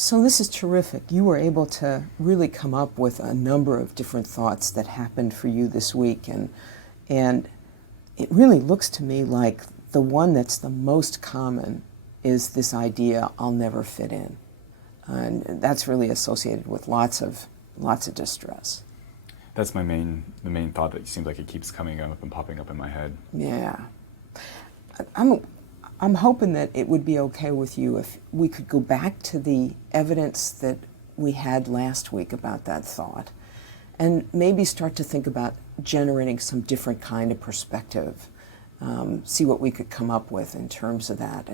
So this is terrific. You were able to really come up with a number of different thoughts that happened for you this week, and it really looks to me like the one that's the most common is this idea, I'll never fit in. And that's really associated with lots of distress. That's the main thought that seems like it keeps coming up and popping up in my head. Yeah. I'm hoping that it would be okay with you if we could go back to the evidence that we had last week about that thought and maybe start to think about generating some different kind of perspective, see what we could come up with in terms of that,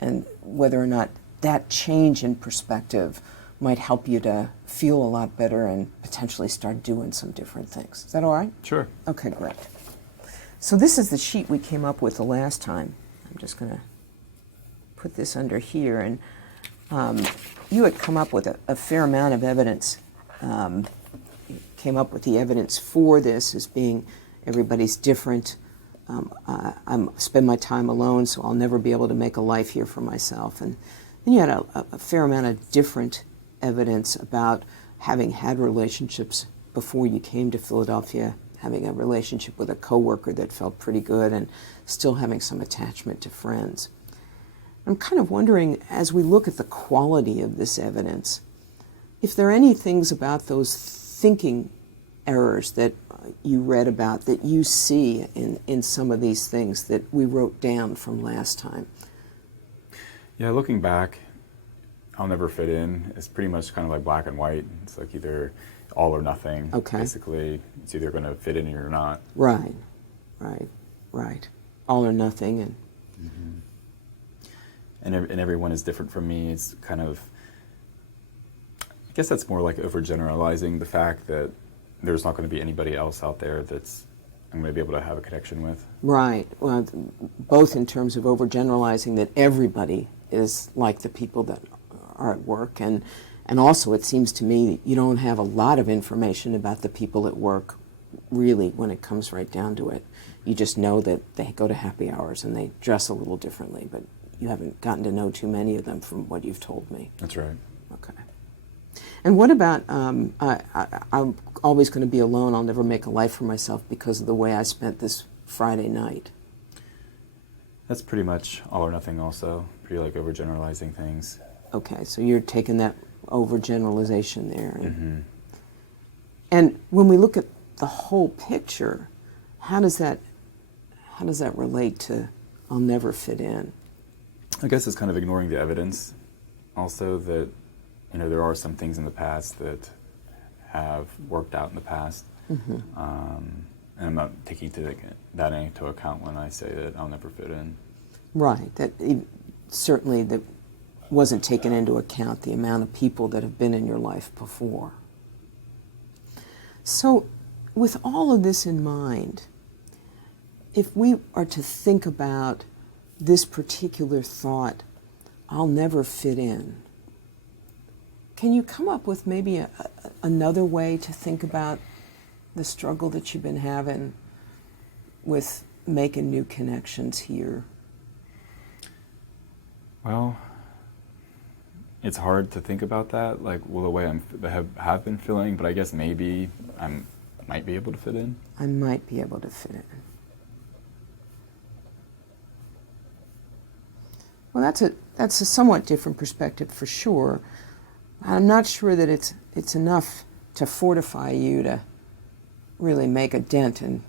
and whether or not that change in perspective might help you to feel a lot better and potentially start doing some different things. Is that all right? Sure. Okay, great. So this is the sheet we came up with the last time. I'm just going to put this under here, and you had come up with a fair amount of evidence. Came up with the evidence for this as being everybody's different. I spend my time alone, so I'll never be able to make a life here for myself. And then you had a fair amount of different evidence about having had relationships before you came to Philadelphia, having a relationship with a coworker that felt pretty good, and still having some attachment to friends. I'm kind of wondering, as we look at the quality of this evidence, if there are any things about those thinking errors that you read about that you see in some of these things that we wrote down from last time. Yeah, looking back, I'll never fit in. It's pretty much kind of like black and white. It's like either all or nothing. Okay. Basically, it's either going to fit in or you're not. Right. All or nothing. And and everyone is different from me. It's kind of, I guess that's more like overgeneralizing the fact that there's not going to be anybody else out there that's I'm going to be able to have a connection with. Right. Well, both in terms of overgeneralizing that everybody is like the people that are at work, and also it seems to me you don't have a lot of information about the people at work, really, when it comes right down to it. You just know that they go to happy hours and they dress a little differently, but you haven't gotten to know too many of them from what you've told me. That's right. Okay. And what about, I'm always going to be alone, I'll never make a life for myself because of the way I spent this Friday night? That's pretty much all or nothing also. Pretty like overgeneralizing things. Okay, so you're taking that overgeneralization there. And when we look at the whole picture, how does that relate to I'll never fit in? I guess it's kind of ignoring the evidence also that, you know, there are some things in the past that have worked out in the past. And I'm not taking that into account when I say that I'll never fit in. Right, certainly that wasn't taken into account the amount of people that have been in your life before. So with all of this in mind, if we are to think about this particular thought, I'll never fit in, can you come up with maybe another way to think about the struggle that you've been having with making new connections here? Well, it's hard to think about that, like, well, the way I have been feeling, but I guess maybe I might be able to fit in. I might be able to fit in. Well, that's a somewhat different perspective for sure. I'm not sure that it's enough to fortify you to really make a dent in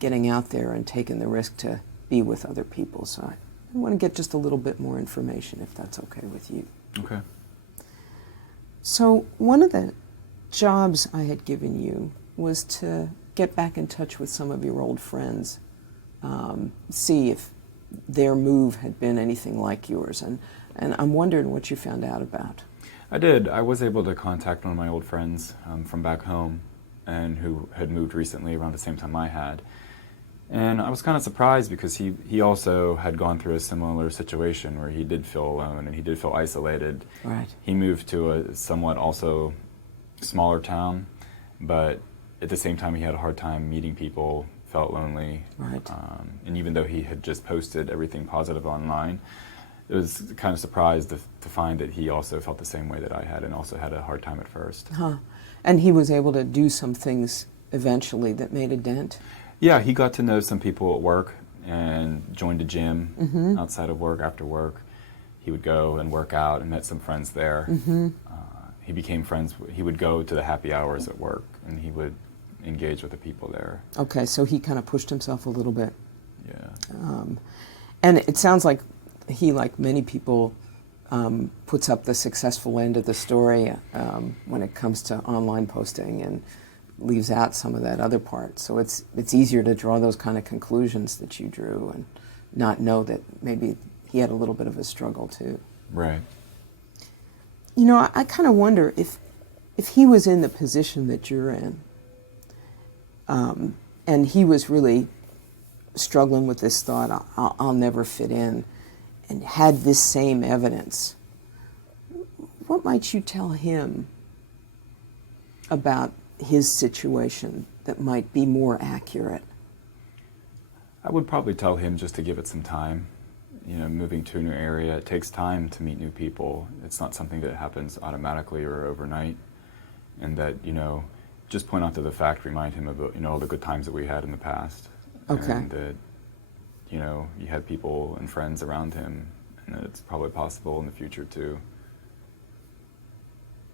getting out there and taking the risk to be with other people. So I want to get just a little bit more information, if that's okay with you. Okay. So one of the jobs I had given you was to get back in touch with some of your old friends, see if their move had been anything like yours. And I'm wondering what you found out about. I did. I was able to contact one of my old friends from back home and who had moved recently around the same time I had. And I was kind of surprised because he also had gone through a similar situation where he did feel alone and he did feel isolated. Right. He moved to a somewhat also smaller town, but at the same time he had a hard time meeting people, felt lonely. Right. And even though he had just posted everything positive online, it was kind of surprised to find that he also felt the same way that I had and also had a hard time at first. Huh. And he was able to do some things eventually that made a dent? Yeah, he got to know some people at work and joined a gym outside of work, after work. He would go and work out and met some friends there. He became friends. He would go to the happy hours at work and he would engage with the people there. Okay, so he kind of pushed himself a little bit. Yeah. And it sounds like he, like many people, puts up the successful end of the story when it comes to online posting and leaves out some of that other part. So it's easier to draw those kind of conclusions that you drew and not know that maybe he had a little bit of a struggle too. Right. You know, I kind of wonder if he was in the position that you're in, and he was really struggling with this thought, I'll never fit in, and had this same evidence, what might you tell him about his situation that might be more accurate? I would probably tell him just to give it some time. You know, moving to a new area, it takes time to meet new people. It's not something that happens automatically or overnight. And that, you know, just point out to the fact, remind him about, you know, all the good times that we had in the past. Okay. And that, you know, he had people and friends around him, and that it's probably possible in the future to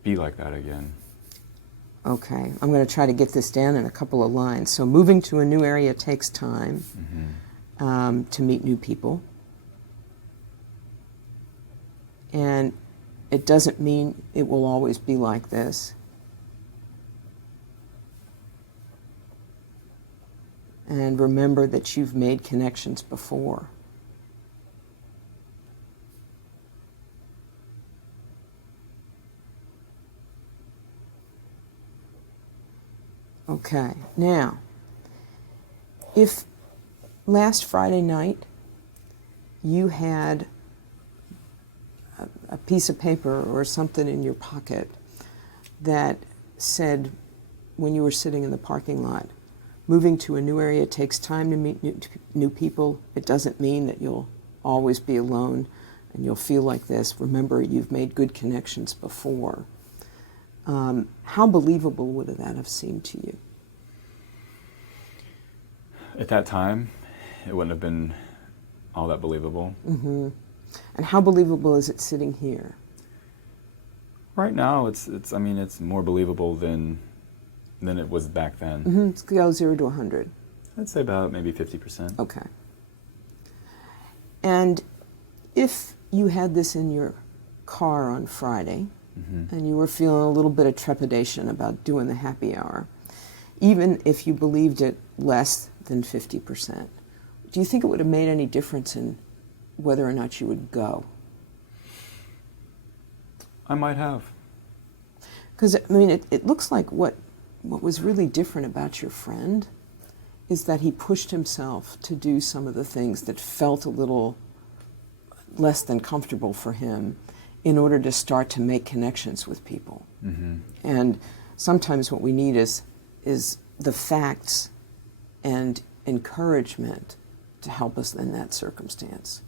be like that again. Okay, I'm going to try to get this down in a couple of lines. So moving to a new area takes time to meet new people. And it doesn't mean it will always be like this. And remember that you've made connections before. Okay, now, if last Friday night you had a piece of paper or something in your pocket that said, when you were sitting in the parking lot, moving to a new area takes time to meet new people. It doesn't mean that you'll always be alone and you'll feel like this. Remember, you've made good connections before. How believable would that have seemed to you? At that time, it wouldn't have been all that believable. And how believable is it sitting here? Right now, it's more believable than it was back then. Scale 0 to 100. I'd say about maybe 50%. Okay. And if you had this in your car on Friday, and you were feeling a little bit of trepidation about doing the happy hour, even if you believed it less than 50%, do you think it would have made any difference in whether or not you would go? I might have. Because, I mean, it looks like what was really different about your friend is that he pushed himself to do some of the things that felt a little less than comfortable for him in order to start to make connections with people. And sometimes what we need is the facts and encouragement to help us in that circumstance.